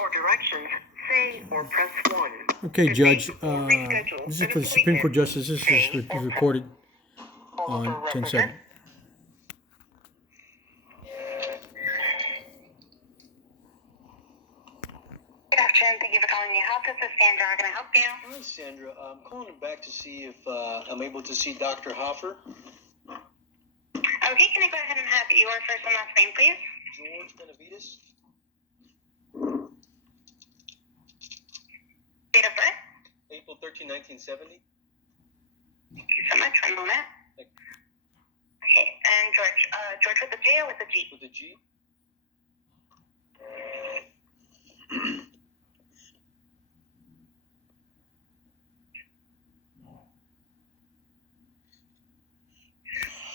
or directions, say or press 1. Okay, To Judge. make or reschedule This is an for the Supreme Court appointment, Justice. This say is or recorded follow for on 10 represent. 7. Good afternoon. Thank you for calling your health. This is Sandra. How can I help you? Hi, Sandra. I'm calling back to see if I'm able to see Dr. Hoffer. Okay, can I go ahead and have your first and last name, please? George Benavides. Date of birth? April 13, 1970. Thank you so much. One moment. Okay, and George with a J or with a G? With a G.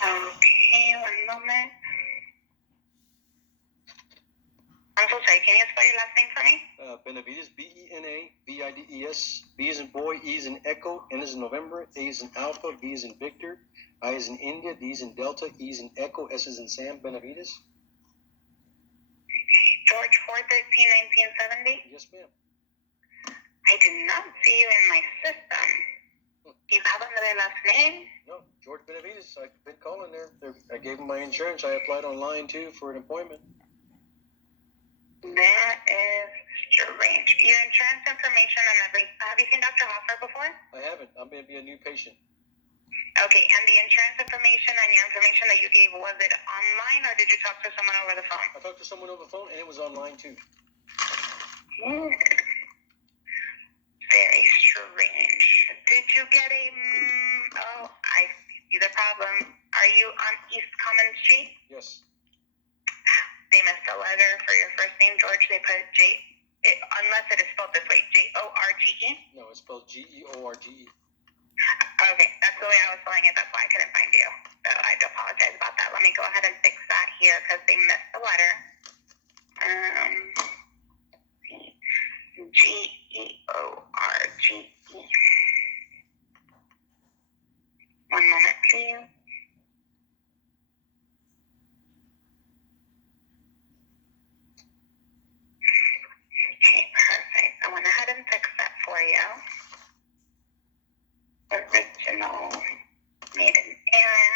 Okay, one moment. I'm so sorry. Can you spell your last name for me? Benavides, Benavides. B is in boy, E is in echo, N is in November, A is in alpha, V is in Victor, I is in India, D is in Delta, E is in echo, S is in Sam. Benavides. George 4/13/1970? Yes, ma'am. I do not see you in my system. Do you have another last name? No, George Benavides. I've been calling there. I gave him my insurance. I applied online, too, for an appointment. That is strange. Your insurance information and everything. Have you seen Dr. Hoffer before? I haven't. I'm going to be a new patient. Okay, and the insurance information and your information that you gave, was it online or did you talk to someone over the phone? I talked to someone over the phone, and it was online, too. Very strange. Did you get a... I see the problem. Are you on East Common Street? Yes. They missed a letter for your first name, George. They put unless it is spelled this way, Jorge? No, it's spelled George. Okay, that's the way I was spelling it. That's why I couldn't find you. So I do apologize about that. Let me go ahead and fix that here because they missed the letter. George. One moment, please. Okay, perfect. I went ahead and fixed that for you. Original made an error.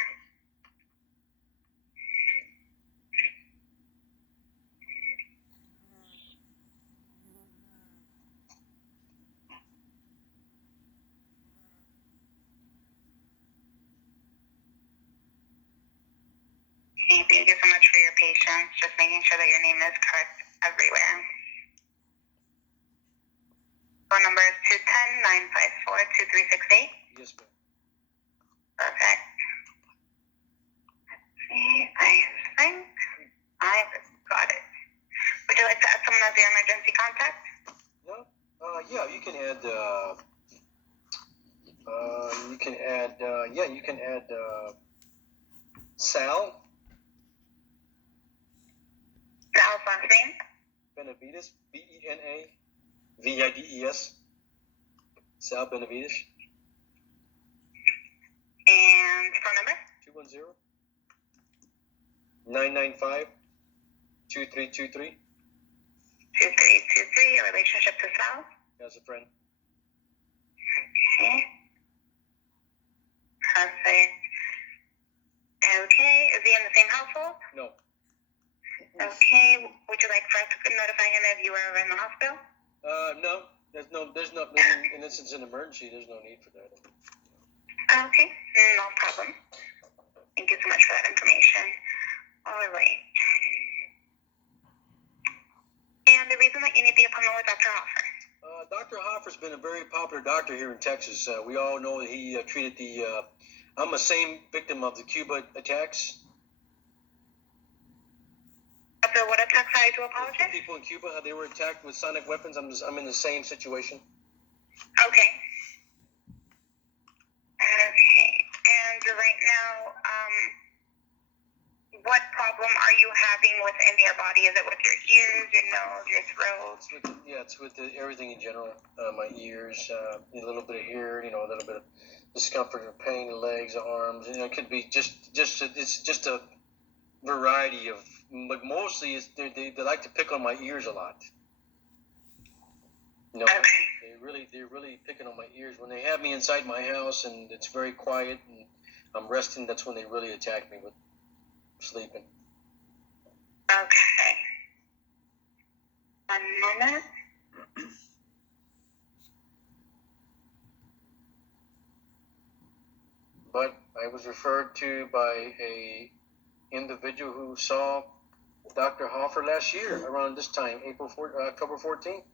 Okay, thank you so much for your patience. Just making sure that your name is correct everywhere. Phone number is 210-954-2368. Yes, ma'am. Perfect. See, I think I've got it. Would you like to add someone as your emergency contact? No? Yeah, you can add, Sal. Sal's last name? Benavides, Benavides. Sal Benavides. And phone number? 210-995-2323. 2323, your relationship to Sal? As a friend. Okay. Perfect. Okay, is he in the same household? No. Okay, would you like for us to notify him if you were in the hospital? No. Unless it's an emergency, there's no need for that. Okay, no problem. Thank you so much for that information. All right. And the reason that you need the appointment with Dr. Hoffer? Dr. Hoffer's been a very popular doctor here in Texas. We all know that he treated I'm a same victim of the Cuba attacks. So what attacks? I do apologize. People in Cuba, how they were attacked with sonic weapons. I'm in the same situation. Okay. Okay. And right now, what problem are you having within your body? Is it with your ears, your nose, your throat? It's with everything in general. My ears, a little bit of hair, a little bit of discomfort or pain in the legs, arms. It could be it's just a variety of, but mostly they like to pick on my ears a lot. No, Okay. they're really picking on my ears. When they have me inside my house and it's very quiet and I'm resting, that's when they really attack me with sleeping. Okay. 1 moment. But I was referred to by a individual who saw Dr. Hoffer last year around this time, October 14th.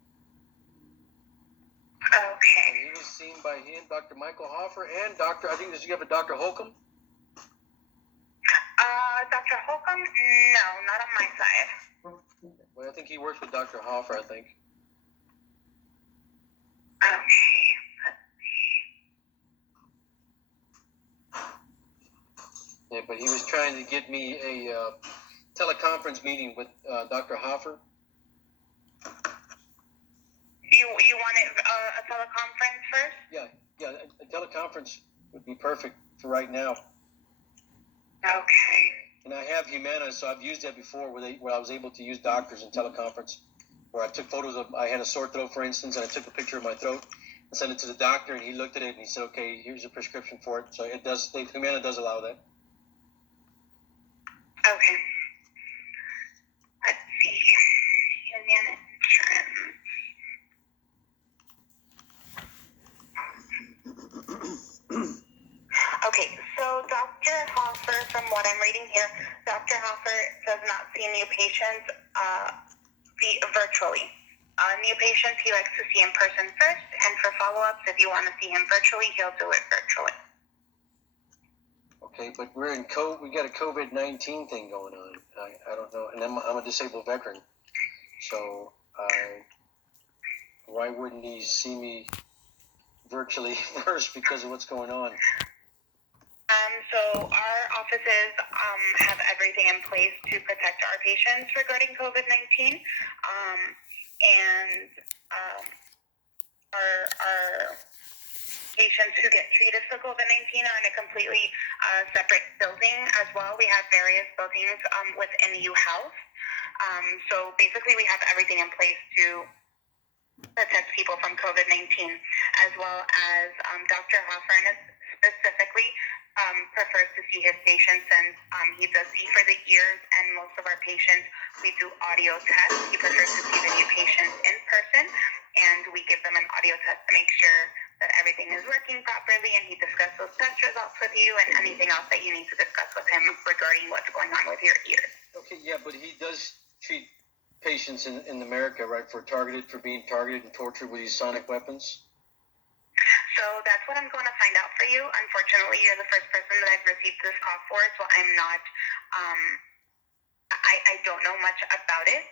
Okay. And he was seen by him, Dr. Michael Hoffer, and Dr. I think you have a Dr. Holcomb? Dr. Holcomb? No, not on my side. Well, I think he works with Dr. Hoffer, I think. Okay. Yeah, but he was trying to get me a teleconference meeting with Dr. Hoffer. You wanted a teleconference first? Yeah, a teleconference would be perfect for right now. Okay. And I have Humana, so I've used that before where I was able to use doctors in teleconference, where I took photos of, I had a sore throat, for instance, and I took a picture of my throat and sent it to the doctor, and he looked at it and he said, okay, here's a prescription for it. So Humana does allow that. Okay. Let's see. Union Insurance. Okay, so Dr. Hoffer, from what I'm reading here, Dr. Hoffer does not see new patients virtually. New patients he likes to see in person first, and for follow-ups, if you want to see him virtually, he'll do it virtually. Okay, but we got a COVID-19 thing going on. I don't know, and I'm a disabled veteran, so why wouldn't he see me virtually first because of what's going on? So our offices have everything in place to protect our patients regarding COVID-19, and our patients who get treated for COVID-19 are in a completely separate building as well. We have various buildings within UHealth. So basically we have everything in place to protect people from COVID-19, as well as Dr. Hoffer specifically prefers to see his patients, and he does see for the ears, and most of our patients, we do audio tests. He prefers to see the new patients in person, and we give them an audio test to make sure that everything is working properly, and he discusses those test results with you and anything else that you need to discuss with him regarding what's going on with your ears. Okay, yeah, but he does treat patients in America, right, for being targeted and tortured with these sonic weapons? So that's what I'm going to find out for you. Unfortunately, you're the first person that I've received this call for, so I'm not, I don't know much about it.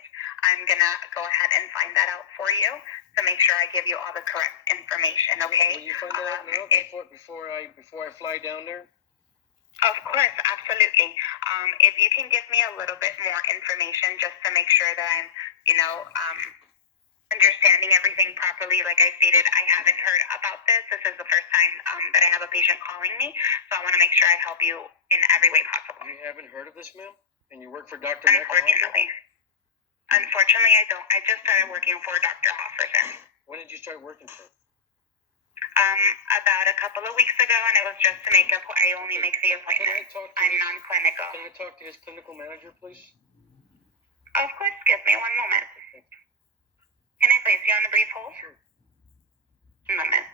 I'm going to go ahead and find that out for you to make sure I give you all the correct information, okay? Will you find that out now before I fly down there? Of course, absolutely. If you can give me a little bit more information just to make sure that I'm, understanding everything properly. Like I stated, I haven't heard about this. This is the first time that I have a patient calling me, so I want to make sure I help you in every way possible. You haven't heard of this, ma'am? And you work for Dr. Michael Hoffer? Unfortunately, I don't. I just started working for Dr. Hoffer, sir. When did you start working for him? About a couple of weeks ago, and it was just to make I only make the appointment. I'm non-clinical. Can I talk to his clinical manager, please? Of course. Give me 1 moment. Can I place you on a brief hold? Sure. 1 moment.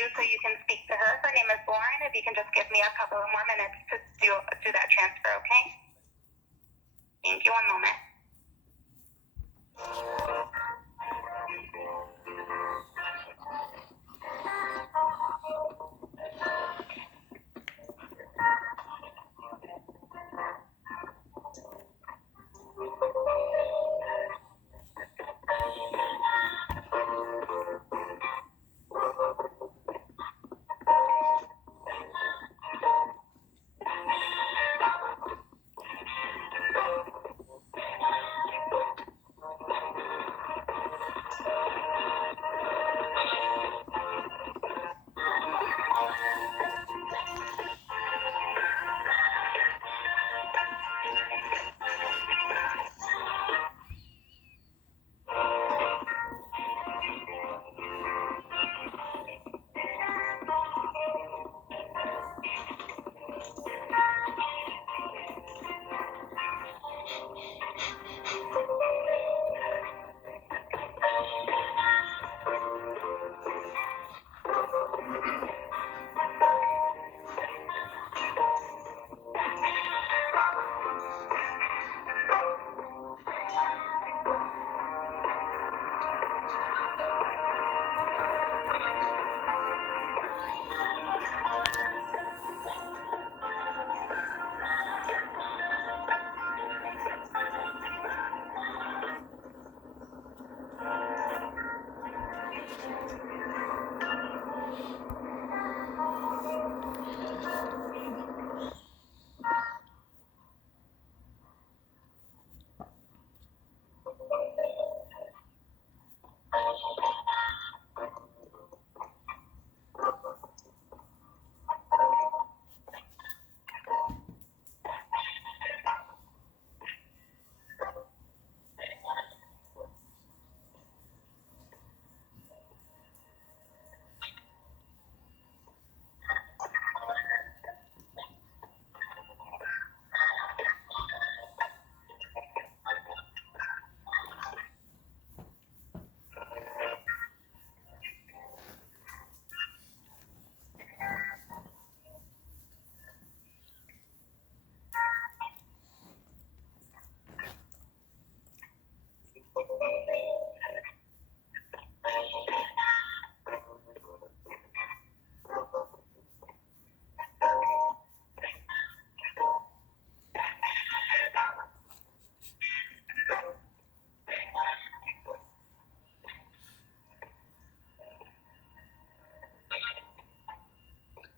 you so you can speak to her. Her name is Lauren. If you can just give me a couple of more minutes to do that transfer, okay? Thank you. One moment.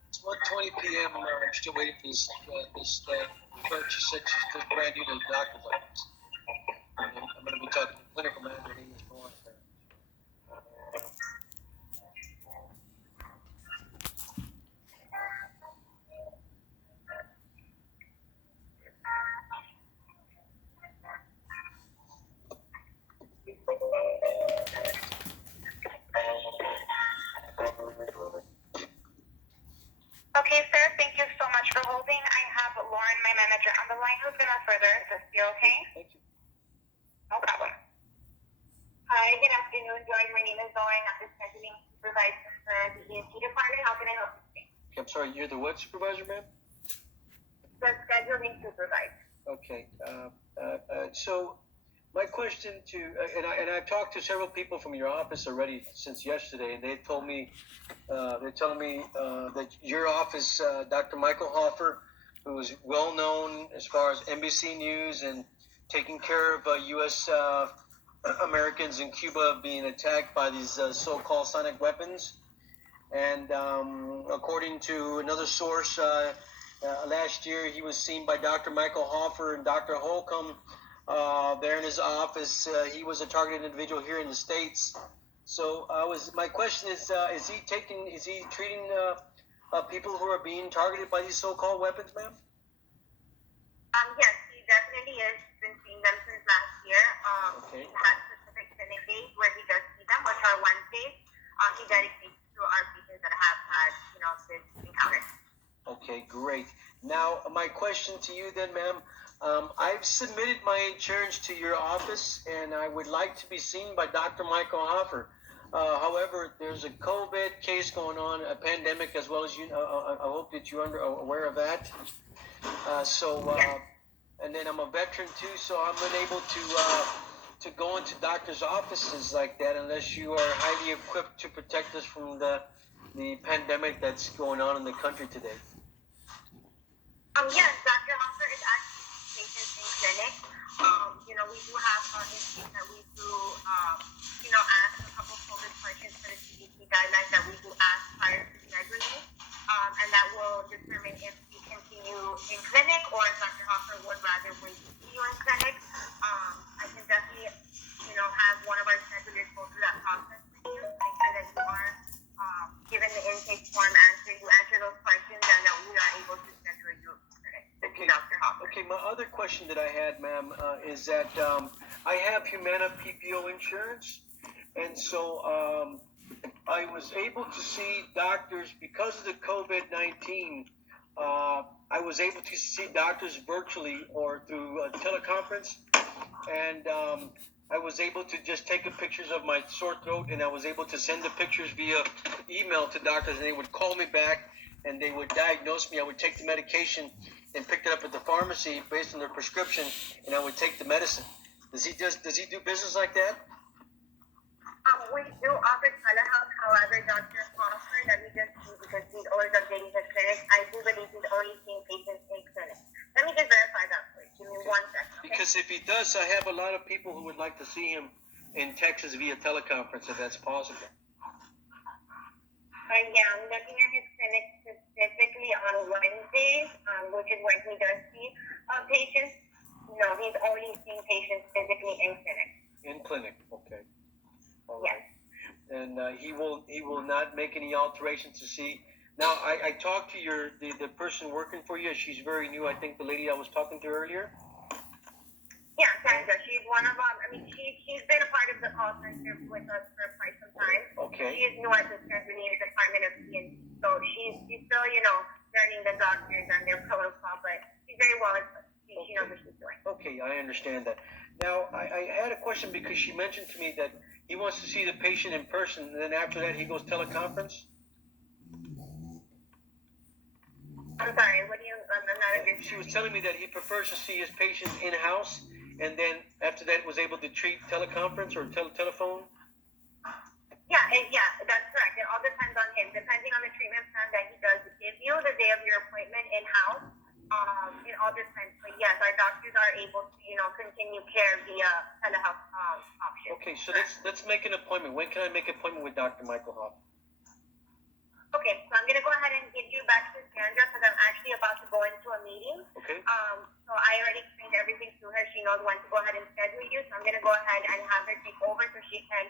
It's 1:20 p.m. I'm still waiting for this clerk. She said she's just brand new to the doctor's office. I'm going to be talking to the clinical manager. Her name is Barr. Okay, sir. Thank you so much for holding. I have Lauren, my manager, on the line who's going to further assist you, okay? Thank you. No problem. Hi, good afternoon, George. My name is Lauren. I'm the scheduling supervisor for the ENT department. How can I help you today? I'm sorry, you're the what supervisor, ma'am? The scheduling supervisor. Okay. So my question to and I've talked to several people from your office already since yesterday, and they told me they're telling me that your office, Dr. Michael Hoffer, who is well known as far as NBC News and taking care of U.S. Americans in Cuba being attacked by these so-called sonic weapons. And according to another source, last year he was seen by Dr. Michael Hoffer and Dr. Holcomb there in his office. He was a targeted individual here in the States. So my question is he treating people who are being targeted by these so-called weapons, ma'am? Yes, he definitely is. He's been seeing them since last year. Okay. He has specific clinic days where he does see them, which are Wednesdays. He dedicates to our patients that have had, this encounter. Okay, great. Now, my question to you then, ma'am, I've submitted my insurance to your office, and I would like to be seen by Dr. Michael Hoffer. However, there's a COVID case going on, a pandemic, as well as you. I hope that you're aware of that. And then I'm a veteran too, so I'm unable to go into doctors' offices like that unless you are highly equipped to protect us from the pandemic that's going on in the country today. Yes, Dr. Hoffer is actually patients in clinic. We do have issues that we do, ask a couple of COVID questions for the CDC guidelines that we do ask prior to scheduling, and that will determine if we continue in clinic or if Dr. Hoffer would rather wait to see you in clinic. I can definitely, have one of our schedulers go through that process with you, make sure that you are given the intake form, you answer those questions, and that we are able to schedule you to see Dr. Hoffer. Okay, my other question that I had, ma'am, is that I have Humana PPO insurance, and so I was able to see doctors because of the COVID-19. I was able to see doctors virtually or through a teleconference, and I was able to just take pictures of my sore throat, and I was able to send the pictures via email to doctors, and they would call me back, and they would diagnose me. I would take the medication and pick it up at the pharmacy based on their prescription, and I would take the medicine. Does he do business like that? We do offer telehealth. However, Dr. Hoffer, let me just see, because he's always updating his clinic, I do believe he's only seeing patients in clinic. Let me just verify that for you. Give me 1 second, okay? Because if he does, I have a lot of people who would like to see him in Texas via teleconference, if that's possible. Yeah, I'm looking at his clinic specifically on Wednesdays, which is when he does see patients. No, he's only seeing patients physically in clinic. In clinic, okay. All yes. Right. And he will not make any alterations to see. Now, I talked to the person working for you. She's very new. I think the lady I was talking to earlier. Yeah, Sandra. She's one of she's been a part of the call center with us for quite some time. Okay. She is new at the scheduling department of PNC, so she's still, learning the doctors and their protocol, but she's very well equipped. She knows what she's doing. Okay, I understand that. Now, I had a question because she mentioned to me that he wants to see the patient in person, and then after that he goes teleconference. I'm sorry, I'm not understanding. She was telling me that he prefers to see his patients in-house, and then after that was able to treat teleconference or telephone. Yeah, that's correct. It all depends on him. Depending on the treatment plan that he does give you the day of your appointment in-house, it all depends. But yes, our doctors are able to, continue care via telehealth option. Okay, so let's make an appointment. When can I make an appointment with Dr. Michael Hoffer? Okay, so I'm going to go ahead and give you back to Sandra because I'm actually about to go into a meeting. Okay. So I already explained everything to her. She knows when to go ahead and schedule you. So I'm going to go ahead and have her take over so she can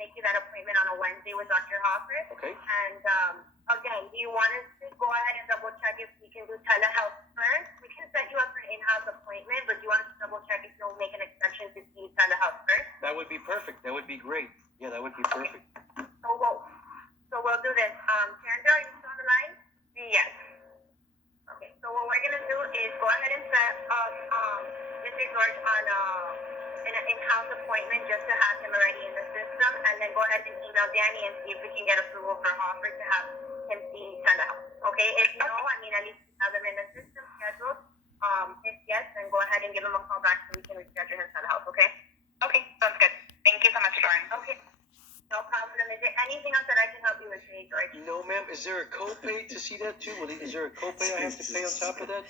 make you that appointment on a Wednesday with Dr. Hoffer. Okay. And again, do you want us to go ahead and double check if we can do telehealth first? We can set you up for an in-house appointment, but do you want us to double check if you'll make an exception to see telehealth first? That would be perfect. That would be great. Yeah, that would be perfect. Okay. So we'll do this. Sandra, are you still on the line? Yes. Okay, so what we're going to do is go ahead and set up Mr. George on an in-house appointment just to have him already in the system, and then go ahead and email Danny and see if we can get approval for Hoffer to have him see telehealth. Okay, if no, at least have him in the system scheduled. If yes, then go ahead and give him a call back so we can reschedule his telehealth, okay? Okay, sounds good. Thank you so much, Lauren. Okay. No problem. Is there anything else that I can help you with today, George? No, ma'am. Is there a copay to see that too? Is there a copay I have to pay on top of that?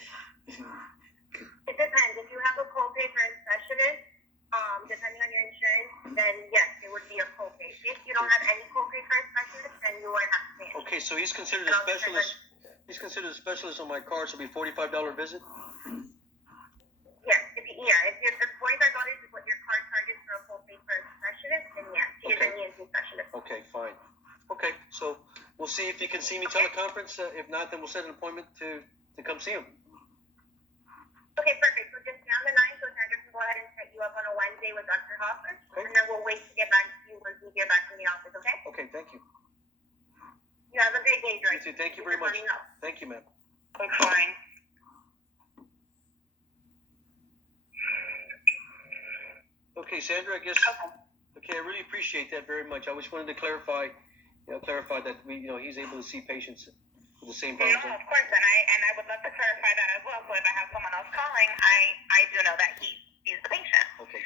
It depends. If you have a copay for a specialist, depending on your insurance, then yes, it would be a copay. If you don't have any copay for a specialist, then you won't have to pay. Okay, so he's considered a specialist. He's considered a specialist on my card, so it'll be $45 visit. Yes, if the $45 is what your card charges for a copay for a specialist, then yes, he is an ENT specialist. Okay, fine. Okay, so we'll see if you can see me teleconference. If not, then we'll set an appointment to come see him. Okay, perfect. So just stay on the line so Sandra can go ahead and set you up on a Wednesday with Dr. Hoffer, and then we'll wait to get back to you once we get back from the office, okay? Okay, thank you. You have a great day, George. You too. Thank you very much. Thank you, ma'am. It's fine. Okay, Sandra, I guess. Okay, I really appreciate that very much. I just wanted to clarify that he's able to see patients with the same problems. No, of course, and I would love to clarify that as well. So if I have someone else calling, I do know that he's the patient. Okay.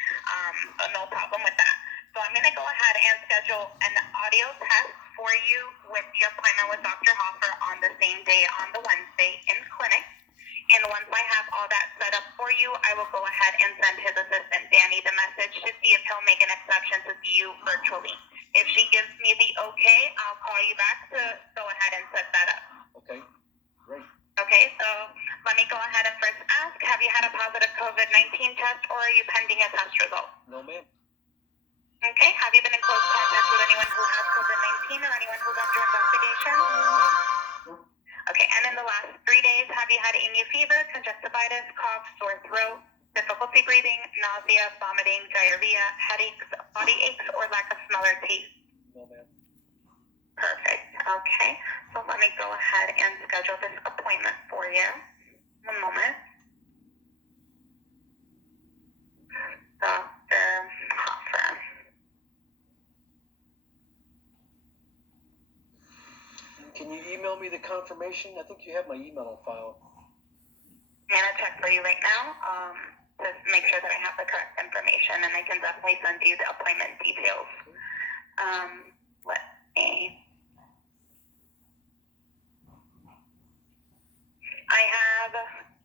No problem with that. So I'm going to go ahead and schedule an audio test for you with the appointment with Dr. Hoffer on the same day on the Wednesday in clinic. And once I have all that set up for you, I will go ahead and send his assistant, Danny, the message to see if he'll make an exception to see you virtually. If she gives me the okay, I'll call you back to go ahead and set that up. Okay, great. Okay, so let me go ahead and first ask, have you had a positive COVID-19 test or are you pending a test result? No, ma'am. Okay, have you been in close contact with anyone who has COVID-19 or anyone who's under investigation? Okay, and in the last 3 days, have you had any fever, conjunctivitis, cough, sore throat, difficulty breathing, nausea, vomiting, diarrhea, headaches, body aches, or lack of smell or taste? No, ma'am. Perfect. Okay, so let me go ahead and schedule this appointment for you. One moment. Dr. Hoffer. Can you email me the confirmation? I think you have my email on file. I'm going to check for you right now to make sure that I have the correct information, and I can definitely send you the appointment details. Let me... I have...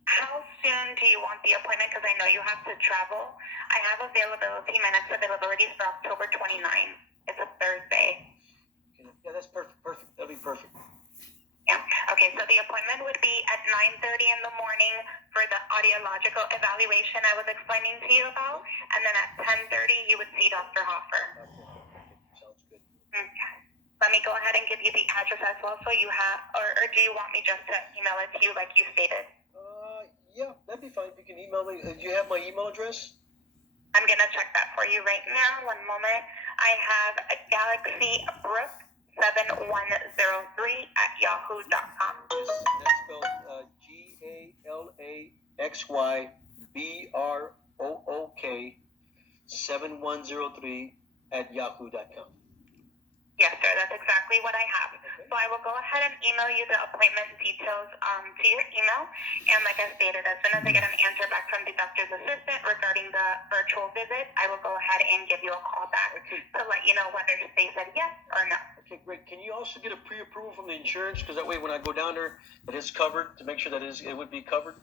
How soon do you want the appointment? Because I know you have to travel. I have availability. My next availability is for October 29th. It's a Thursday. Yeah, that's perfect. That'll be perfect. Yeah. Okay, so the appointment would be at 9:30 in the morning for the audiological evaluation I was explaining to you about, and then at 10:30 you would see Dr. Hoffer. Okay. Sounds good. Okay. Let me go ahead and give you the address as well, so you have, or do you want me just to email it to you like you stated? Yeah, that'd be fine. If you can email me. Do you have my email address? I'm gonna check that for you right now. One moment. I have a Galaxy Brook 7103 @yahoo.com. Yes, that's spelled GALAXYBROOK 7103 @yahoo.com. Yes, sir. That's exactly what I have. Okay. So I will go ahead and email you the appointment details to your email. And like I stated, as soon as I get an answer back from the doctor's assistant regarding the virtual visit, I will go ahead and give you a call back to let you know whether they said yes or no. Okay, great. Can you also get a pre-approval from the insurance? Because that way when I go down there, that it's covered, to make sure that it would be covered?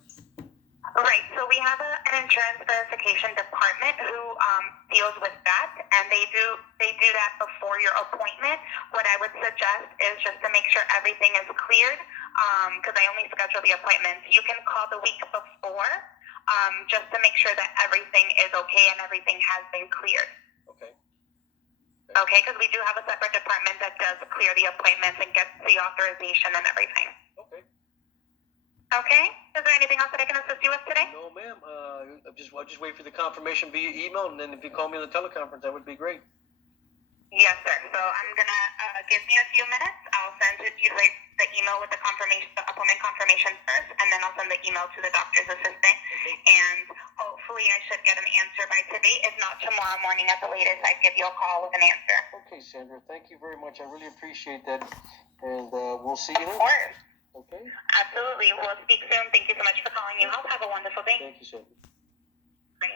Right, so we have an insurance verification department who deals with that, and they do that before your appointment. What I would suggest is just to make sure everything is cleared, because I only schedule the appointments. You can call the week before, just to make sure that everything is okay and everything has been cleared. Okay. Okay, because we do have a separate department that does clear the appointments and gets the authorization and everything. Okay. Okay, is there anything else that I can assist you with today? No, ma'am. I'll just wait for the confirmation via email, and then if you call me on the teleconference, that would be great. Yes, sir. So I'm gonna give me a few minutes. I'll send you the email with the confirmation, the appointment confirmation first, and then I'll send the email to the doctor's assistant. Okay. And hopefully, I should get an answer by today. If not tomorrow morning at the latest, I'd give you a call with an answer. Okay, Sandra. Thank you very much. I really appreciate that, and we'll see you Of then. course. Okay. Absolutely. We'll speak soon. Thank you so much for calling. You help. Have a wonderful day. Thank you, Sandra. Bye.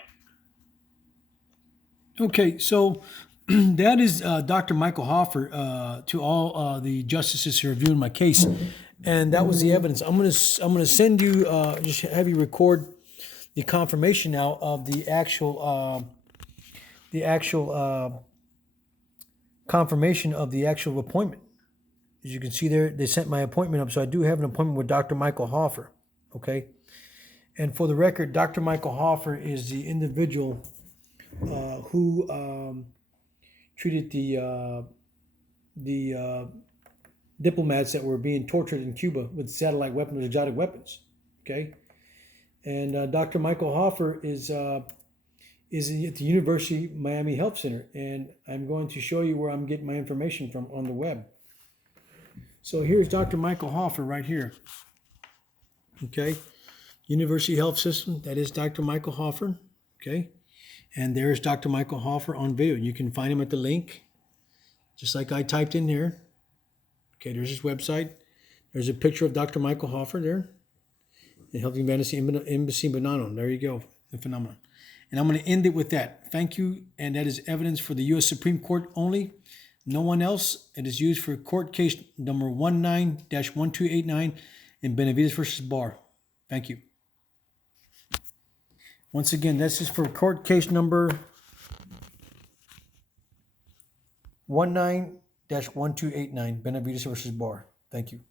Okay, so that is Dr. Michael Hoffer to all the justices who are reviewing my case, and that was the evidence. I'm gonna send you just have you record the confirmation now of the actual confirmation of the actual appointment. As you can see there, they sent my appointment up, so I do have an appointment with Dr. Michael Hoffer. Okay, and for the record, Dr. Michael Hoffer is the individual who treated the diplomats that were being tortured in Cuba with satellite weapons, exotic weapons. Okay, and Dr. Michael Hoffer is at the University of Miami Health Center, and I'm going to show you where I'm getting my information from on the web. So here's Dr. Michael Hoffer right here. Okay, University Health System. That is Dr. Michael Hoffer. Okay. And there's Dr. Michael Hoffer on video. You can find him at the link, just like I typed in here. Okay, there's his website. There's a picture of Dr. Michael Hoffer there. And helping Fantasy Embassy Banano. There you go, the phenomenon. And I'm going to end it with that. Thank you. And that is evidence for the U.S. Supreme Court only. No one else. It is used for court case number 19-1289 in Benavides versus Barr. Thank you. Once again, this is for court case number 19-1289, Benavides versus Barr. Thank you.